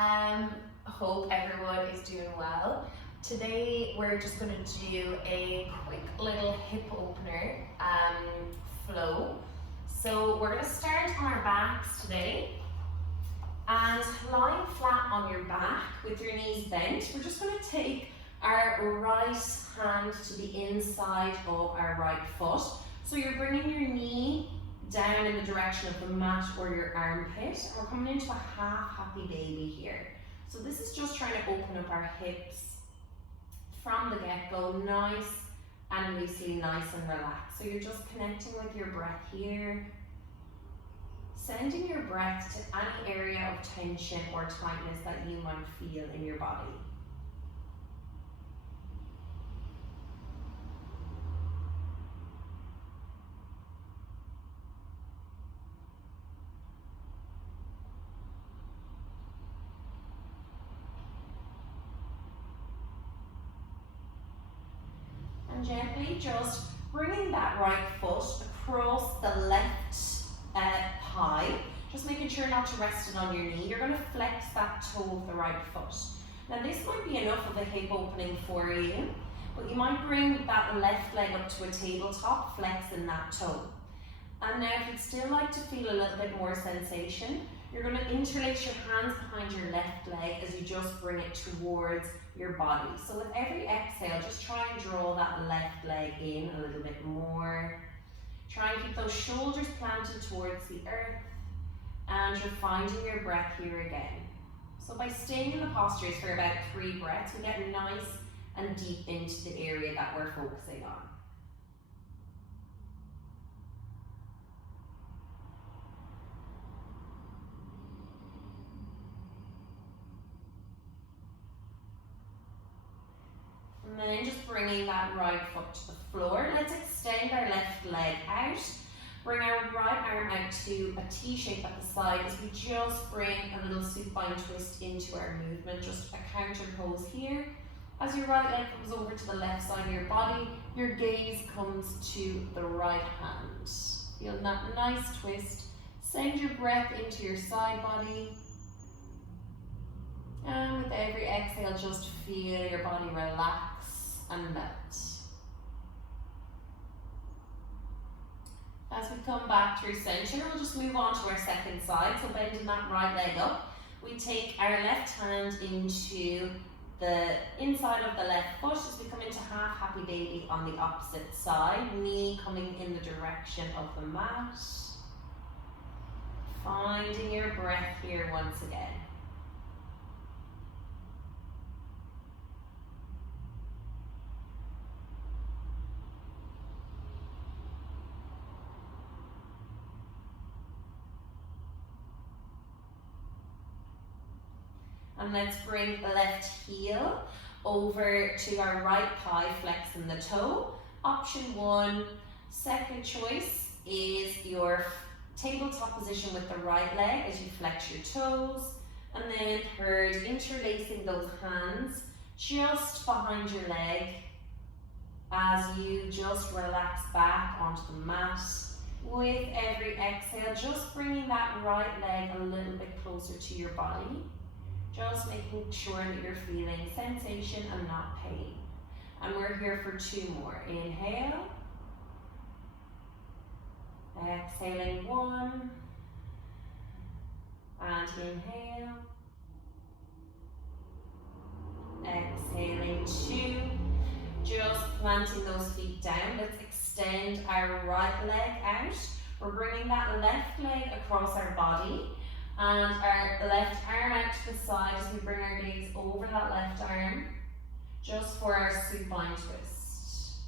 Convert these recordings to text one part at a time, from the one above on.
Hope everyone is doing well. Today we're just going to do a quick little hip opener flow. So we're going to start on our backs today and lying flat on your back with your knees bent. We're just going to take our right hand to the inside of our right foot. So you're bringing your knee down in the direction of the mat or your armpit, and we're coming into a half happy baby here. So this is just trying to open up our hips from the get-go, nice and loosely, nice and relaxed. So you're just connecting with your breath here, sending your breath to any area of tension or tightness that you might feel in your body. And gently just bringing that right foot across the left thigh, just making sure not to rest it on your knee. You're going to flex that toe of the right foot. Now this might be enough of a hip opening for you, but you might bring that left leg up to a tabletop, flexing that toe. And now if you'd still like to feel a little bit more sensation, you're going to interlace your hands behind your left leg as you just bring it towards your body. So with every exhale, just try and draw that left leg in a little bit more. Try and keep those shoulders planted towards the earth, and you're finding your breath here again. So by staying in the postures for about 3 breaths, we get nice and deep into the area that we're focusing on. And then just bringing that right foot to the floor. Let's extend our left leg out. Bring our right arm out to a T shape at the side as we just bring a little supine twist into our movement. Just a counter pose here. As your right leg comes over to the left side of your body, your gaze comes to the right hand. Feel that nice twist. Send your breath into your side body. And with every exhale, just feel your body relax and melt. As we come back through center, we'll just move on to our second side. So bending that right leg up, we take our left hand into the inside of the left foot as we come into half happy baby on the opposite side. Knee coming in the direction of the mat. Finding your breath here once again. And let's bring the left heel over to our right thigh, flexing the toe. Option 1, second choice is your tabletop position with the right leg as you flex your toes. And then third, interlacing those hands just behind your leg as you just relax back onto the mat. With every exhale, just bringing that right leg a little bit closer to your body. Just making sure that you're feeling sensation and not pain. And we're here for 2 more. Inhale. Exhaling 1. And inhale. Exhaling 2. Just planting those feet down. Let's extend our right leg out. We're bringing that left leg across our body. And our left arm out to the side as we bring our gaze over that left arm, just for our supine twist.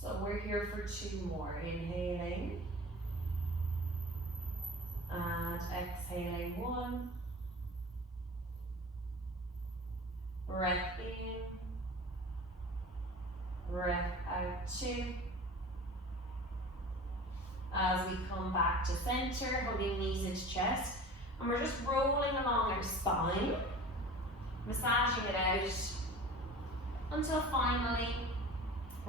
So we're here for 2 more. Inhaling. And exhaling 1. Breath in. Breath out 2. As we come back to center, hugging knees into chest, and we're just rolling along our spine, massaging it out until finally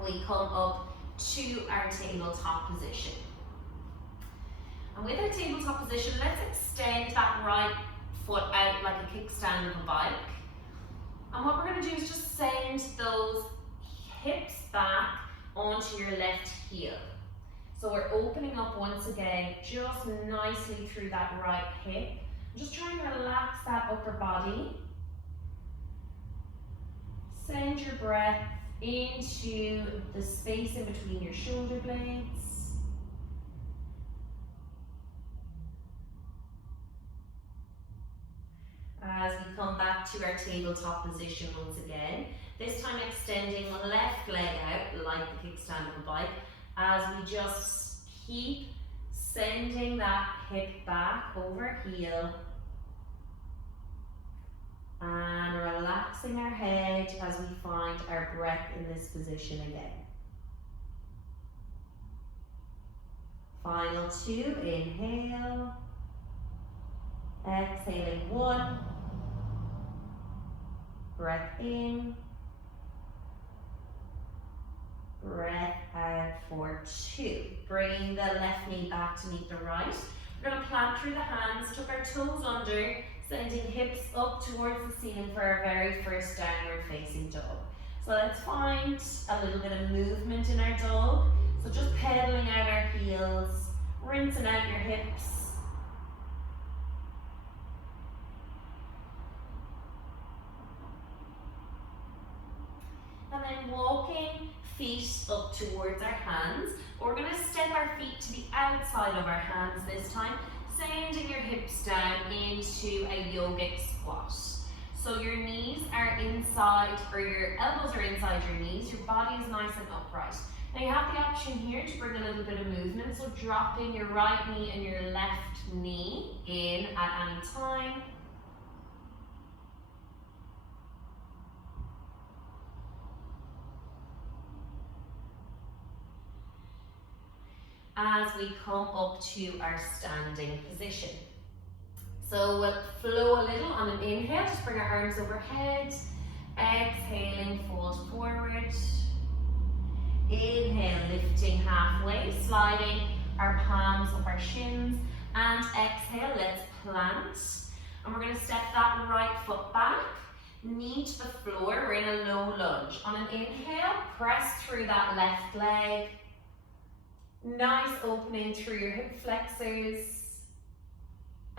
we come up to our tabletop position. And with our tabletop position, let's extend that right foot out like a kickstand of a bike. And what we're going to do is just send those hips back onto your left heel. So we're opening up once again, just nicely through that right hip. Just try and relax that upper body. Send your breath into the space in between your shoulder blades. As we come back to our tabletop position once again, this time extending the left leg out like the kickstand of a bike, as we just keep sending that hip back over heel and relaxing our head as we find our breath in this position again. Final 2, inhale, exhaling 1, breath in, breath out for 2. Bringing the left knee back to meet the right. We're going to plant through the hands, tuck our toes under, sending hips up towards the ceiling for our very first downward facing dog. So let's find a little bit of movement in our dog. So just pedaling out our heels, rinsing out your hips. And then walking feet up towards our hands. We're going to step our feet to the outside of our hands this time, sending your hips down into a yogic squat. So your knees are inside, or your elbows are inside your knees, your body is nice and upright. Now you have the option here to bring a little bit of movement, so dropping your right knee and your left knee in at any time. As we come up to our standing position. So we'll flow a little on an inhale, just bring our arms overhead, exhaling, fold forward. Inhale, lifting halfway, sliding our palms up our shins, and exhale, let's plant. And we're going to step that right foot back, knee to the floor, we're in a low lunge. On an inhale, press through that left leg. Nice opening through your hip flexors.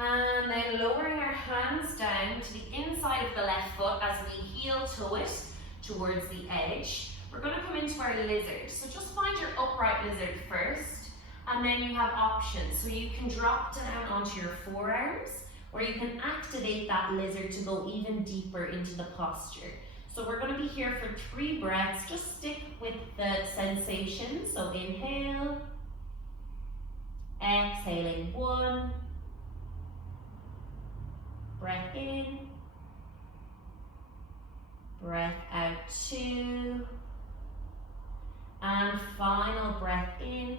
And then lowering our hands down to the inside of the left foot as we heel toe it towards the edge. We're going to come into our lizard. So just find your upright lizard first, and then you have options. So you can drop down onto your forearms, or you can activate that lizard to go even deeper into the posture. So we're going to be here for 3 breaths. Just stick with the sensation. So inhale, exhaling 1, breath in, breath out 2, and final breath in,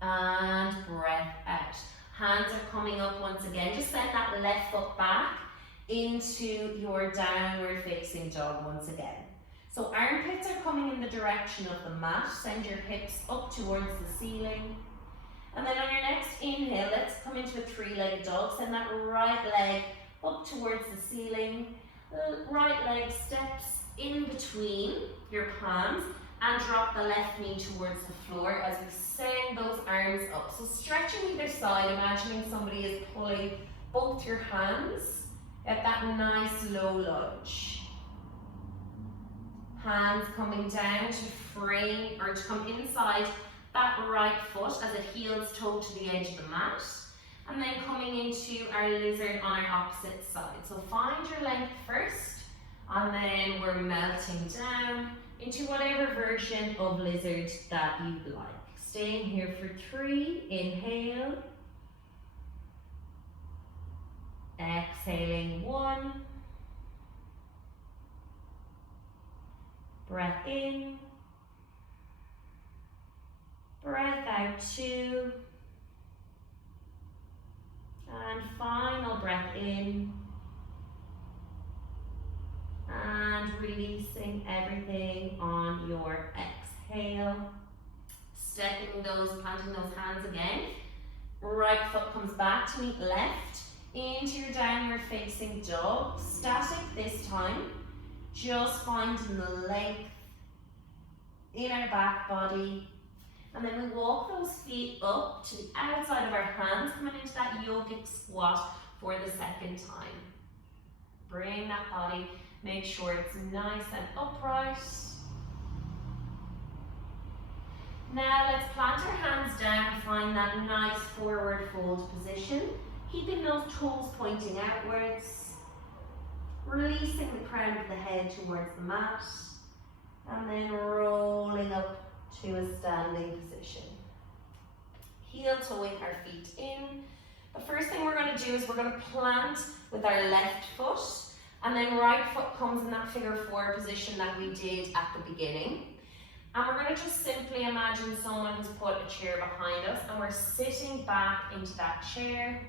and breath out. Hands are coming up once again. Just send that left foot back into your downward facing dog once again. So armpits are coming in the direction of the mat. Send your hips up towards the ceiling. And then on your next inhale, let's come into a 3-legged dog. Send that right leg up towards the ceiling. The right leg steps in between your palms and drop the left knee towards the floor as we send those arms up. So stretching either side, imagining somebody is pulling both your hands at that nice low lunge. Hands coming down to frame or to come inside that right foot as it heels toe to the edge of the mat, and then coming into our lizard on our opposite side. So find your length first, and then we're melting down into whatever version of lizard that you'd like. Staying here for 3, inhale, exhaling 1, breath in, breath out 2, and final breath in, and releasing everything on your exhale. Stepping those, planting those hands again. Right foot comes back to meet left. into your downward facing dog, static this time, just finding the length in our back body. And then we walk those feet up to the outside of our hands, coming into that yogic squat for the second time. Bring that body, make sure it's nice and upright. Now let's plant our hands down, find that nice forward fold position, keeping those toes pointing outwards, releasing the crown of the head towards the mat, and then rolling up to a standing position. Heel toeing our feet in. The first thing we're going to do is we're going to plant with our left foot, and then right foot comes in that figure four position that we did at the beginning. And we're going to just simply imagine someone has put a chair behind us and we're sitting back into that chair.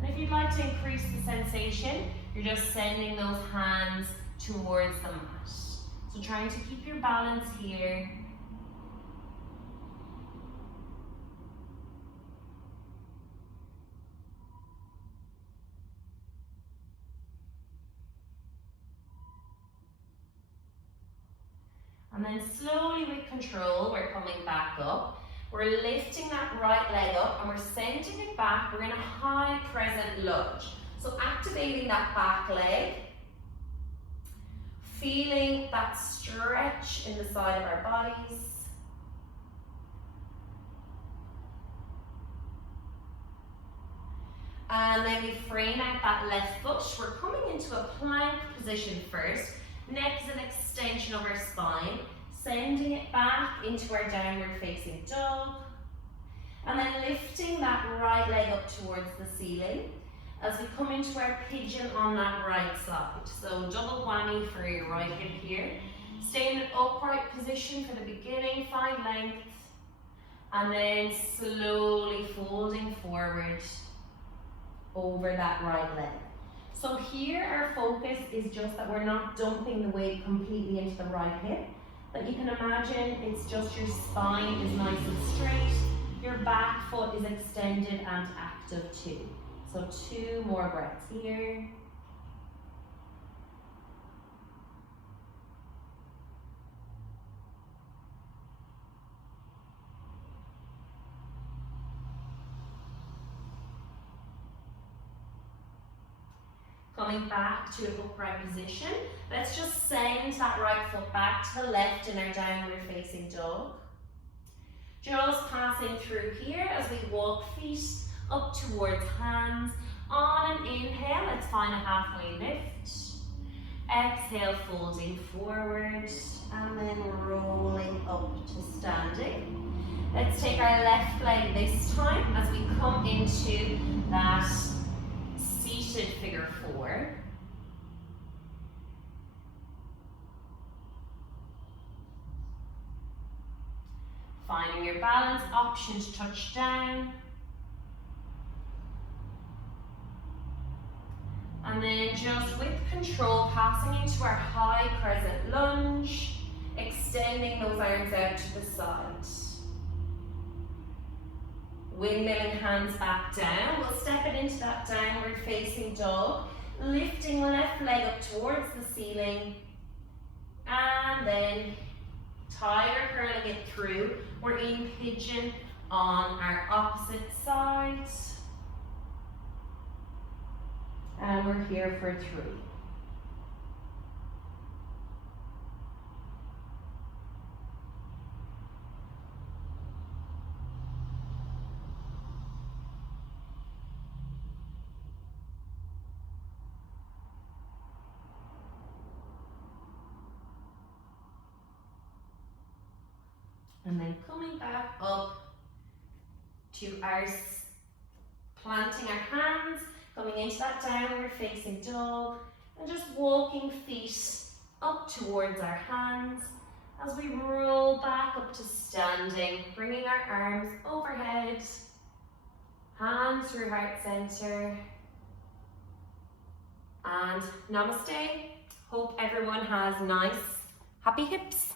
And if you'd like to increase the sensation, you're just sending those hands towards the mat. So trying to keep your balance here. And then slowly with control, we're coming back up. We're lifting that right leg up and we're sending it back. We're in a high crescent lunge. So activating that back leg. Feeling that stretch in the side of our bodies. And then we frame out that left foot. We're coming into a plank position first. Neck is an extension of our spine, sending it back into our downward facing dog, and then lifting that right leg up towards the ceiling as we come into our pigeon on that right side. So double whammy for your right hip here. Stay in an upright position for the beginning, find length, and then slowly folding forward over that right leg. So here our focus is just that we're not dumping the weight completely into the right hip, but you can imagine it's just your spine is nice and straight, your back foot is extended and active too. So 2 more breaths here. Coming back to an upright position, let's just send that right foot back to the left in our downward facing dog. Just passing through here as we walk feet up towards hands. On an inhale, let's find a halfway lift. Exhale, folding forward, and then rolling up to standing. Let's take our left leg this time as we come into that seated figure four. Finding your balance, option to touch down. And then just with control, passing into our high crescent lunge, extending those arms out to the side. Windmilling hands back down. We'll step it into that downward facing dog, lifting left leg up towards the ceiling, and then tiger curling it through. We're in pigeon on our opposite side. And we're here for 3. And then coming back up to our planting our hands, coming into that downward facing dog, and just walking feet up towards our hands as we roll back up to standing, bringing our arms overhead, hands through heart center, and namaste. Hope everyone has nice, happy hips.